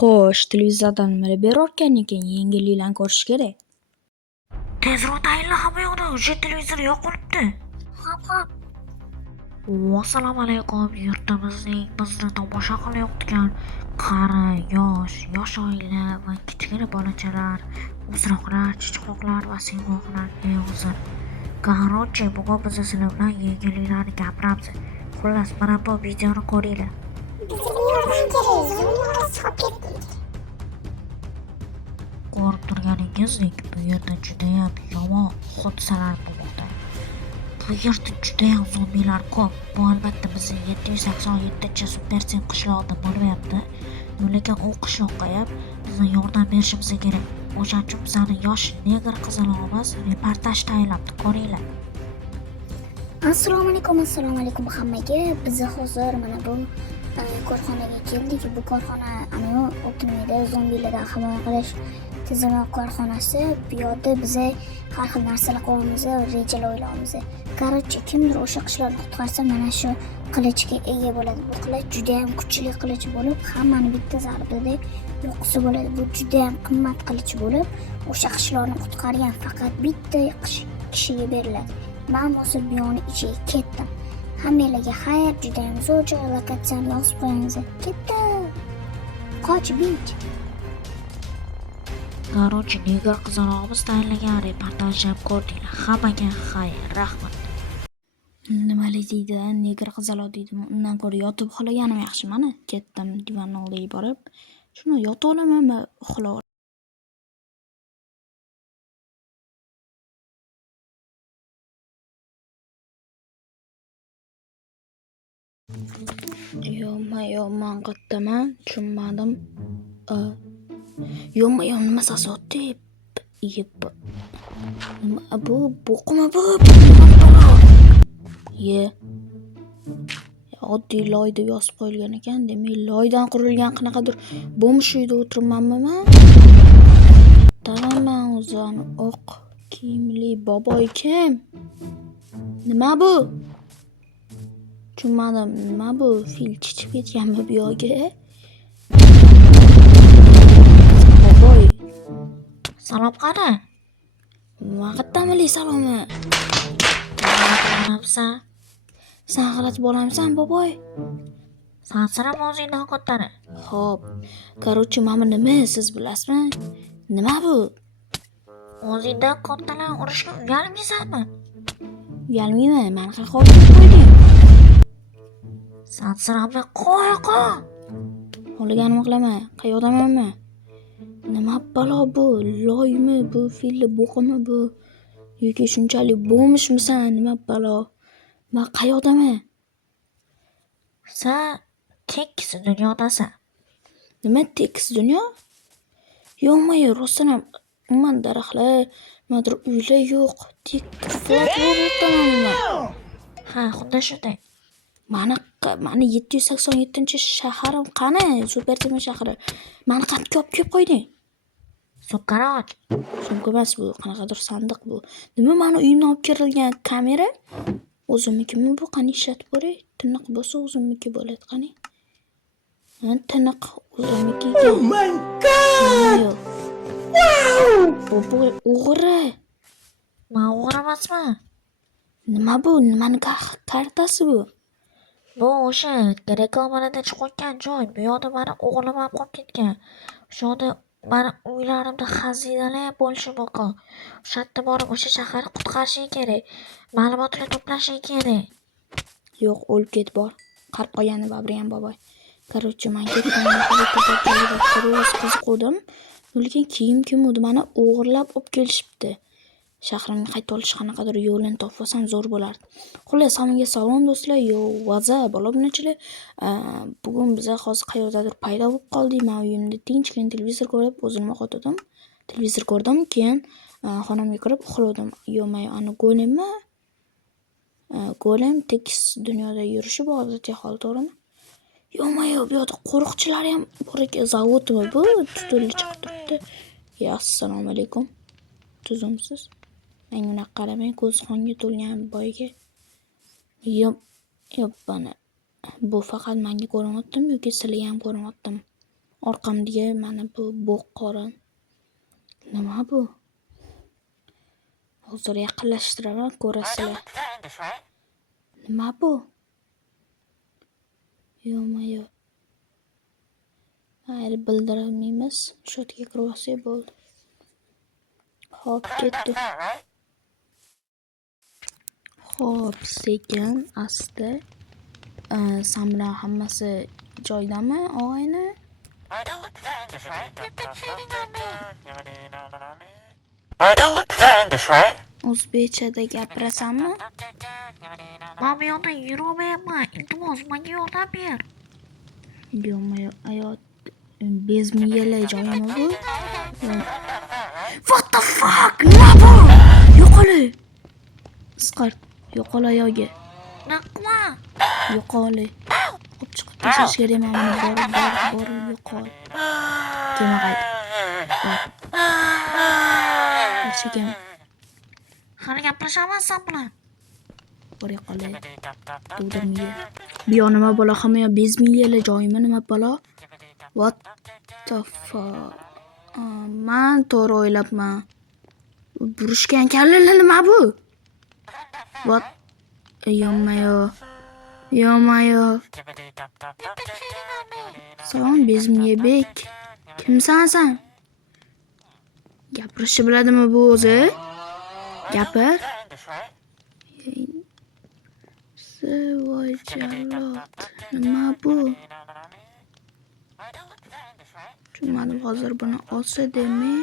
Xo'sh, televizordan nimalar berayotgan ekan? Yangiliklarni ko'rish kerak. Tezroq tayinla hamma yoqda o'sha televizor yo'q bo'libdi. Hop. Assalomu alaykum. Yurtimizning bizni tomosha qilayotgan qari, yosh oila va kichkina bolachalar, o'ziroqlar, chichqoqlar va siymoqlar o'zi. Короче, bugun biz sizlar bilan yangiliklarni gapiramiz. Xullas, mana bu videoni ko'ringlar. Ko'rib turganingizdek, bu yerda judayam yomon hodisalar bo'lmoqda. Bu yerda judayam zombilar ko'p. Bu albatta bizning 787-Supersen qishlog'ida bo'lyapti. Lekin u qishloqqa ham bizga yordam berishimiz kerak. O'shaning uchun bizani yosh negr qizaloqimiz reportaj tayyorlabdi. Ko'ringlar. Assalomu alaykum hammaga. Biz hozir mana bu korxonaga keldik. Bu korxona o'tmida zombilardan himoya qilish tizimi korxonasi. Bu yerda biz har xil narsalar qilamiz, rejalar o'ylaymiz. Короче, kimdir o'sha qishlarni qutqarsa, mana shu qilichga ega bo'ladi. Bu qilich juda ham kuchli qilich bo'lib, hammani bitta zarbada yo'qsa bo'ladi. Bu juda ham qimmat qilich bo'lib, o'sha qishlarni qutqargan faqat bitta kishiga beriladi. Men hozir bu yo'lni ichiga ketdim. Hammalarga xayr, juda ham zo'r joy, lokatsiyani yozib qo'yamiz. Ketdim. Qoch bich. Короче, negr qizaloqimiz tayyorlagan reportajni ko'rdinglar. Hammaga xayr, rahmat. Nimali deydi, negr qizaloq deydi. Undan ko'ra yotib uxlaganim yaxshi. Mana ketdim divanning oldiga borib, shuni yotib olaman, uxlab. Yo'q, men qayerdaman? Tushunmadim. Yo'q, nima sasotdi? Nima bu? Bo'qimi bu? Oddiy loy deb yozib qo'yilgan ekan. Demak, loydan qurilgan qanaqadir bo'mish uyda o'tiribmanmi men? Taraman o'zini oq kiyimli boboy kim? Nima bu? Tushunmadim, nima bu? Fil chichib ketganmi bu yo'ga? Boboy. Salom qani? Vaqtdamili salomi? Qaramsan. Sen g'alati bolamsan, boboy? Sansira o'zingdan qo'ttani. Xo'p. Короче, mana nima siz bilasizmi? Nima bu? O'zingdan qo'ttalar urishga uyalmaysanmi? Uyalmayman, meni qayerga olib qo'yding? Sansiramni qo'y. Xohlaganimni qilaman. Qayoqdaman men? Nima balo bu? Loymi bu? Filli bo'qimi bu? Yoki shunchalik bo'mishmisan? Nima balo? Men qayoqdaman? Sen tekis dunyodasan. Nima tekis dunyo? Yo'qmi, rostdan ham umuman daraxtlar, nimadir uylar yo'q. Tik flat o'rtaman. Ha, xuddi shunday. Mani 787-shaharim qani? Supersen shahri. Mani qanday olib kelib qo'yding? Sumkaroq. Sumka emas bu, qanaqadir sandiq bu. Nima mani uyimdan olib kirilgan kamera? O'zimnikimi bu? Qani ishlatib ko'ray. Tiniq bo'lsa o'zimniki bo'ladi, qani. Tiniq o'zimniki. Oh my god! Bu o'g'ri. Men o'g'ri emasman. Nima bu? Nimani kartasi bu? Bu o'sha reklamalarda chiqayotgan joy. Bu yerda meni o'g'lim ham qolib ketgan. O'sha yerda meni uylarimda xazinalar bo'lishi mumkin. O'sha yerda borib o'sha shaharni qutqarishing kerak. Ma'lumotlar to'plashing kerak. Yo'q, o'lib ket bor. Qarib qolgani babriyam boboy. Короче, men ketdim. Qiziqdim. Lekin kim edi? Meni o'g'irlab olib kelishibdi. Shahrimni qaytib olish qanaqadir yo'lini topib olsam zo'r bo'lardi. Xullas, hammaga salom do'stlar. Vaza bola bunachilar. Bugun biz hozir qayerdadir paydo bo'lib qoldik. Men uyimda tinchgina televizor ko'rib, o'zimni qo'ydim. Televizor ko'rdim, keyin xonamga kirib uxladim. Yo'q, go'limmi? Go'lim tekis dunyoda yurishi bor, hol to'g'rimi? Yo'q, bu yerda qo'riqchilar ham bor ekan. Zavodmi bu? Tutulib chiqib turibdi. Assalomu alaykum. Tuzumsiz? Menga unaqa qaramang, ko'zi qonga to'lgan boyga. Yo'q, bana. Bu faqat menga ko'rinyaptimi yoki sizlarga ham ko'rinyaptimi? orqamdagi mana bu bo'q qorin. Nima bu? Hozir yaqinlashtiraman, ko'rasizlar. Nima bu? Yo-mayo. Mayli, bildirmaymiz. Shu yerga kirib olsak bo'ldi. Hop, ketdi. Hop, sekin, asta. Sen bilan hammasi joyidami, og'ayni? O'zbekchada gapirasanmi? Men bu yoqda yurolmayapman. Iltimos, menga yordam ber. Yo-mayo, ayol bezmiyali joyimi bu? What the fuck? Nima bu? Yo'qoli. Isqart, yo'qol oyog'i. Nima? Yo'qoli. Qo'p chiqib tashlash kerak men buni bor yo'qol. Kema qayt. Chekim. Hali gaplashaman sen bilan. Bor yo'qolay. Duvdirmiya. Bu yoq nima bo'la hamma bezmiyali joyimi nima bo'la? What the fuck? Men to'g'ri o'ylabman. Burishgan kallalar nima bu? What? Yo-mayo. Salom, Bezmiyabek. Kimsan sen? Gapirishni biladimi bu o'zi? Gapir. Voy jallod. Nima bu? Tushunmadim, hozir buni olsa demay.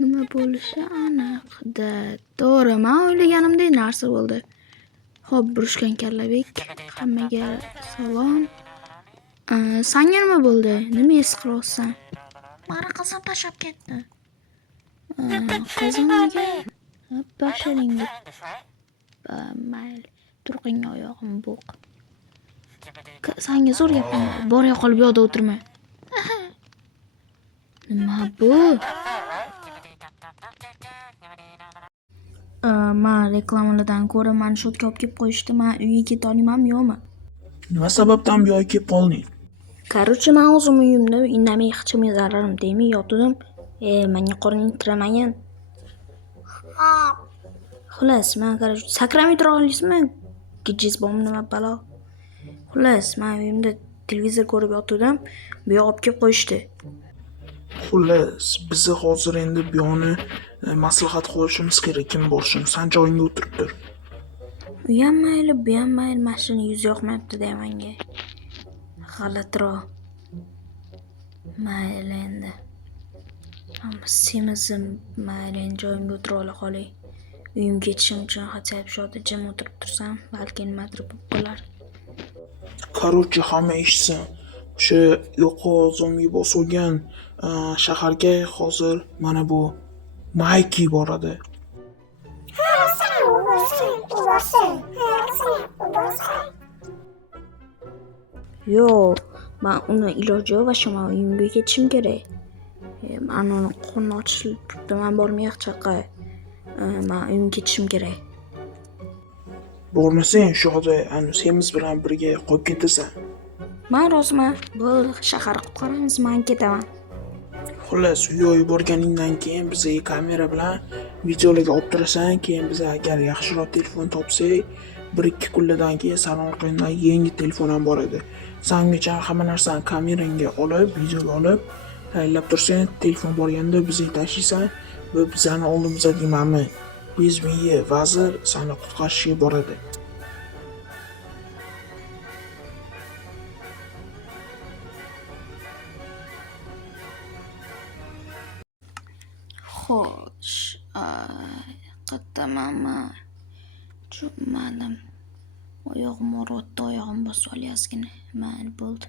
Nima bo'lishi aniqda. To'g'ri, men o'ylaganimdek narsa bo'ldi. Xo'p, Burishgan Kallabek, hammaga salom. Senga nima bo'ldi? Nima his qilyapsan? Meni qizim tashlab ketdi. Qizimga basharing deb. Mayli, turqing oyog'im bo'q. Senga zo'r gapaman. Bor yo'qolib bu yoqda o'tirma. Nima bu? Men reklamalardan ko'ra meni shu yerga olib kelib qo'yishdi. Men uyga keta olmaymanmi, yo'qmi? Nima sababdan bu yoqqa kelib qolding? Короче, men o'zim uyimda indamay hech kimga zararim tegmay yotdim. Menga qo'rning tiramagan. Xullas, men короче sakramay tura olasizmi? Gijiz bormi nima balo? Xullas, men uyimda televizor ko'rib yotdim. Bu yoqqa olib kelib qo'yishdi. Xullas, biz hozir endi bu yoqni maslahat qilishimiz kerak, kim borishini. Sen joyingda o'tirib tur. U ham mayli, bu ham mayli, mashina yuzi yoqmayapti-da menga. G'alatiroq. Mayli endi. Ammo semizim, mayli endi joyimga o'tira ola qolay. Uyimga ketishim uchun xatib shu yerda jim o'tirib tursam, balki nimadir bo'lib qolar. Короче, hamma eshitsin. O'sha yo'qol zombi bosilgan shaharga hozir mana bu Mayki boradi. Yo'q, men uni iloji yo'q va shu uyimga ketishim kerak. Men uni qo'lni ochib turibdi, men bormayman chaqa. Men uyimga ketishim kerak. Bormasang, shu yerda semiz bilan birga qolib ketasan. Men roziman. Bu shahar qutqaramiz, men ketaman. Xullas, uyga borganingdan keyin bizga kamera bilan videolarga olib turasan, keyin biz agar yaxshiroq telefon topsak, 1-2 kunlardan keyin Samarqandda yangi telefon ham bor edi. Sangacha hamma narsani kamerangga olib, videoga olib, tayyorlab tursang, telefon borganda bizga tashiysan va bizani oldimizda deymanmi, Bezmiya vazir seni qutqarishga boradi. Xo'sh, qattamama tushunmadim. Oyog'im o'rotdi, oyog'im bosib olyapsizgina. Mayli bo'ldi.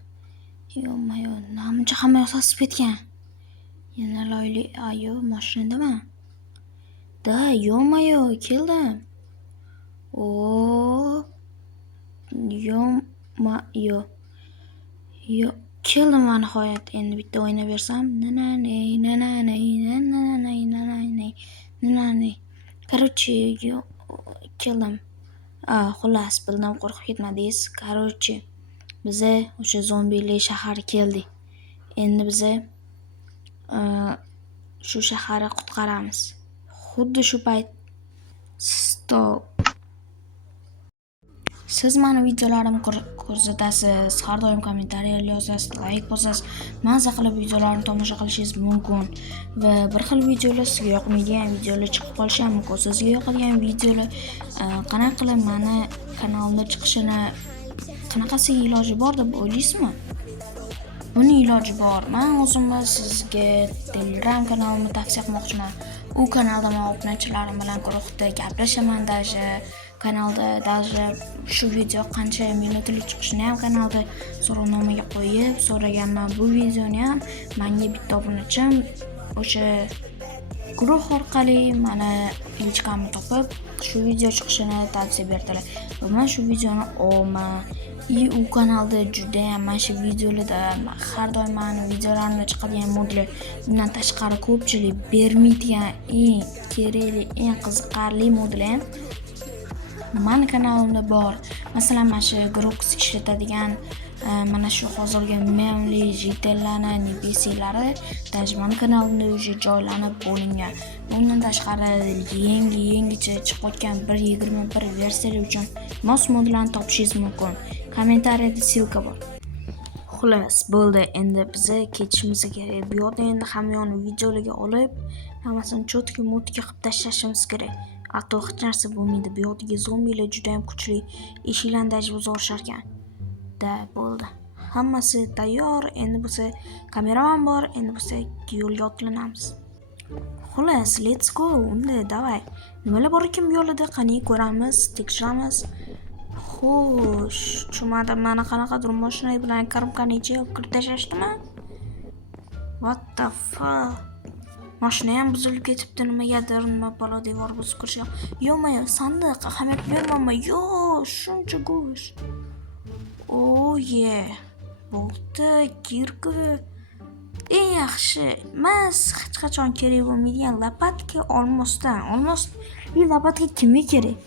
Yo-mayo, namuncha hamma yoq sasib ketgan. Yana loyli ayo mashinadaman. Da, yo-mayo, keldim. Yo-mayo. Yo, keldim men nihoyat. Endi bitta o'ynab bersam. Короче, yo, keldim. Xullas, bildim, qo'rqib ketmadingiz. Короче, biz o'sha zombilik shaharga keldik. endi biza shu shaharni qutqaramiz. Xuddi shu payt stop. Siz mani videolarimni ko'rsatasiz, har doim kommentariyalar yozasiz, like bosasiz, maza qilib videolarimni tomosha qilishingiz mumkin va bir xil videolar sizga yoqmaydigan videolar chiqib qolishi ham mumkin. Sizga yoqadigan videolar qanaqa qilib mani kanalimda chiqishini qanaqasiga iloji bor deb o'ylaysizmi? Uni iloji bor. Men o'zimni sizga Telegram kanalimni tavsiya qilmoqchiman. U kanalda men obunachilarim bilan guruhda gaplashaman, kanalda shu video qancha minutli chiqishini ham kanalda so'rovnomaga qo'yib so'raganman. Bu videoni ham menga bitta obunachim o'sha guruh orqali mana klichkamni topib shu video chiqishini tavsiya berdilar. Va men shu videoni olaman. U kanalda juda ham mana shu videolarda har doim meni videolarimda chiqadigan modlar, bundan tashqari ko'pchilik bermaydigan eng kerakli, eng qiziqarli modlar ham mani kanalimda bor. Masalan, mana shu Grox ishlatadigan mana shu hozirgi memli jitellarni NPC'lari mani kanalimda уже joylanib bo'lingan. Bundan tashqari yangicha chiqayotgan 1.21 versiyalar uchun mos modlarni topishingiz mumkin. Kommentariyada silka bor. Xullas, bo'ldi. Endi biza ketishimiz kerak. Bu yerda endi hamyonni videolarga olib, hammasini cho'tki mo'tki qilib tashlashimiz kerak. Hatto hech narsa bo'lmaydi. Bu yerdagi zombilar juda ham kuchli, eshiklarni buzib yuborishar ekan. Bo'ldi. Hammasi tayyor. Endi biza kameraman bor. Endi biza yo'lga otlanamiz. Xullas, let's go. Unda davay. Nimalar bor ekan bu yo'lda? Qani ko'ramiz, tekshiramiz. Xo'sh, tushunmadim. Mana qanaqadir mashina bilan karimkanicha olib kirib tashdimi? What the fuck? Mashina ham buzilib ketibdi, nimagadir, nima balo devor buzib kirishgan. Yo'q, sandiq, ahamiyat bermayman. Yo'q, shuncha go'sht. Oh yeah. Bo'ldi, kirku. Eng yaxshi, mas hech qachon kerak bo'lmaydigan lopatka olmosdan. Olmos, bu lopatka kimga kerak?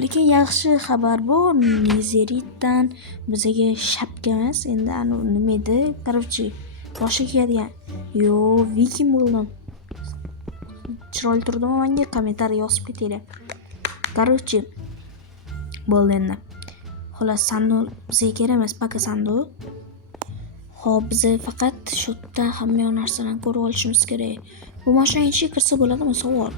Lekin yaxshi xabar bor, Nezeritdan bizga shapka emas, endi nima edi? Короче, boshga kiyadigan. Viking bo'ldim. Chiroyli turdimi menga? Kommentariy yozib ketinglar. Короче, bo'ldi endi. Xo'las, sanduq bizga kerak emas, paka sanduq. Xo'p, biz faqat shu yerda hamma narsalarni ko'rib olishimiz kerak. Bu mashina ichiga kirsa bo'ladimi? Savol.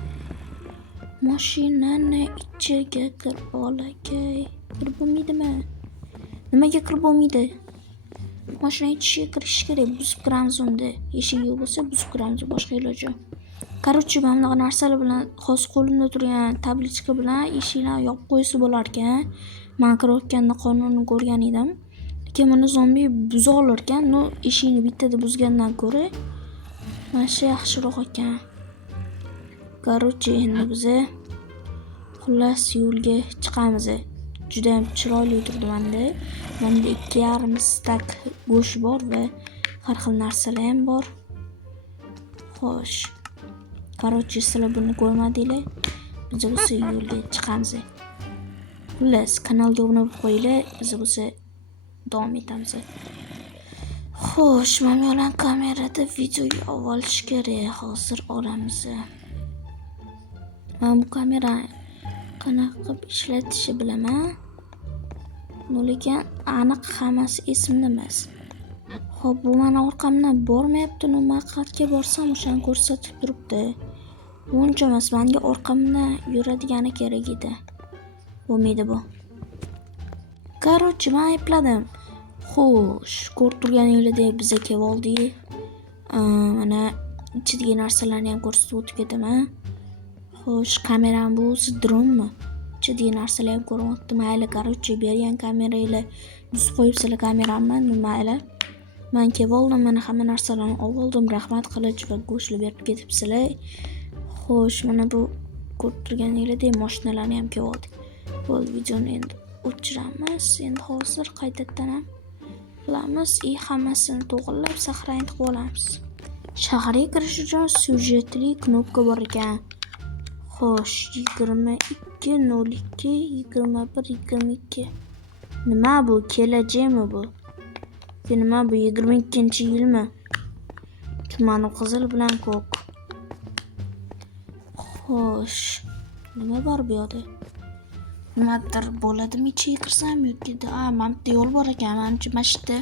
Mashinani ichiga kirib olakay. Kirib bo'lmaydimi? Nimaga kirib bo'lmaydi? Mashina ichiga kirish kerak. Buzib kiramiz unda. Eshik yo'q bo'lsa buzib kiramiz, boshqa iloji yo'q. Короче, mana bunaqa narsalar bilan hozir qo'limda turgan tablichka bilan eshiklarni yopib qo'ysa bo'lar ekan. Men kirayotganda qonunni ko'rgan edim. Lekin buni zombi buza olar ekan. Eshikni bittada buzgandan ko'ra mana shu yaxshiroq ekan. Короче, endi biz xullas yo'lga chiqamiz. Juda ham chiroyli turdi menda. Menda 2,5 stak go'sht bor va har xil narsalar ham bor. Xo'sh. Короче, sizlar buni ko'rmadinglar. Biz o'sha yo'lga chiqamiz. Xullas, kanalga obuna bo'lib qo'yinglar. Biz o'sha davom etamiz. Xo'sh, men bilan kamerada videoga olish kerak. Hozir olamiz. Men bu kamera qanaqa qilib ishlatishni bilaman. Lekin aniq hammasi esimda emas. Xo'p, bu meni orqamdan bormayapti. Nima qayerga borsam o'shani ko'rsatib turibdi. Buncha emas, menga orqamdan yuradigani kerak edi. Bo'lmaydi bu. Короче, men epladim. Xo'sh, ko'rib turganingizdek biz kelib oldik. Mana ichidagi narsalarni ham ko'rsatib o'tib ketaman. Xo'sh, kameram bu dronmi? Ichidagi narsalar ham ko'ryapti. Mayli, короче, bergan kameranglar buzib qo'yibsizlar kameramni, mayli. Men kelib oldim, mana hamma narsalarni oldim. Rahmat qilich va go'shtni berib ketibsizlar. Xo'sh, mana bu ko'rib turganingizdek mashinalarni ham kelib oldik. Bu videoni endi o'chiramiz. Endi hozir qaytadan ham qilamiz. Hammasini to'g'rilab saqlanib qilib olamiz. Shaharga kirish uchun syujetli knopka bor ekan. Xo'sh, 22:02 21:22. Nima bu? Kelajakmi bu? Bu nima bu 22-yilmi? Tumani qizil bilan ko'k. Xo'sh, nima bor bu yoqda? Nimadir bo'ladimi ichiga kirsam yoki mana bu yo'l bor ekan. Menimcha mana shu yerda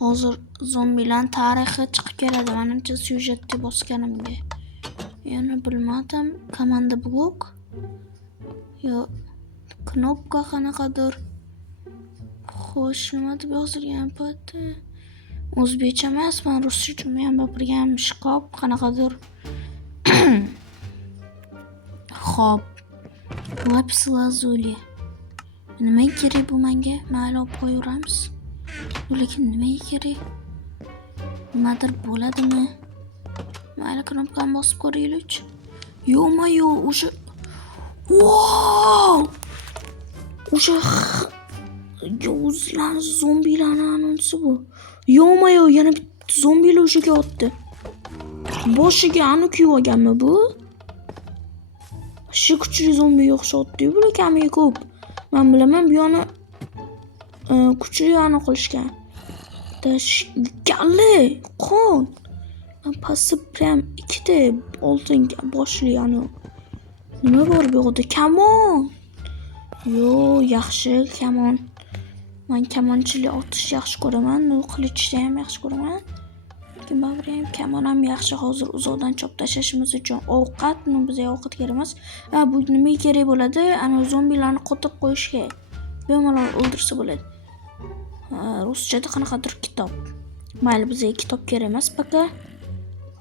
hozir zombilar tarixi chiqib keladi. Menimcha syujetga bosganimga. Yana bilmadim. Komanda blok. Yo, knopka qanaqadir. Xo'sh, nima deb yozilgan paytda? O'zbekcha emas, men ruscha ham gapirgan. Shkop qanaqadir. Xo'p. Lapis lazuli. Nimaga kerak bu menga? Mayli olib qo'yaveramiz. Lekin nimaga kerak? Nimadir bo'ladimi? Mayli knopkani bosib ko'raylik. Yo'ma-yo, o'sha Wow! O'sha yovuzlar, zombilarning anonsi bu. Yo'ma-yo, yana bitta zombilar o'shaga o'tdi. Boshiga aniq olganmi bu? Shu kuchli zombiga o'xshatdi. Bu kamiga ko'p. Men bilaman bu yana kuchli aniq qilishgan. Galle, qon. Pasti prям ikkita oltin boshli aniq. Nima bor bu yerda? Kamon. Yo, yaxshi kamon. Men kamonchilik otish yaxshi ko'raman, qilichni ham yaxshi ko'raman. Lekin baribir ham kamon ham yaxshi. Hozir uzoqdan chop tashlashimiz uchun ovqatni bizga ovqat kerak emas. Bu nima kerak bo'ladi? Ana zombilarni qotib qo'yishga. Bemalol o'ldirsa bo'ladi. Ruschada qanaqadir kitob. Mayli, bizga kitob kerak emas, paka.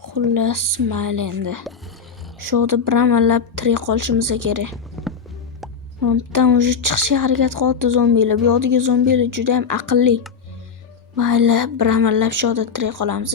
Xullas, mayli endi. Shu yerda bir amallab tirik qolishimiz kerak. Bitta o'zi chiqishga harakat qilyapti zombilar. Bu yoqdagi zombilar juda ham aqlli. Mayli, bir amallab shu yerda tirik qolamiz.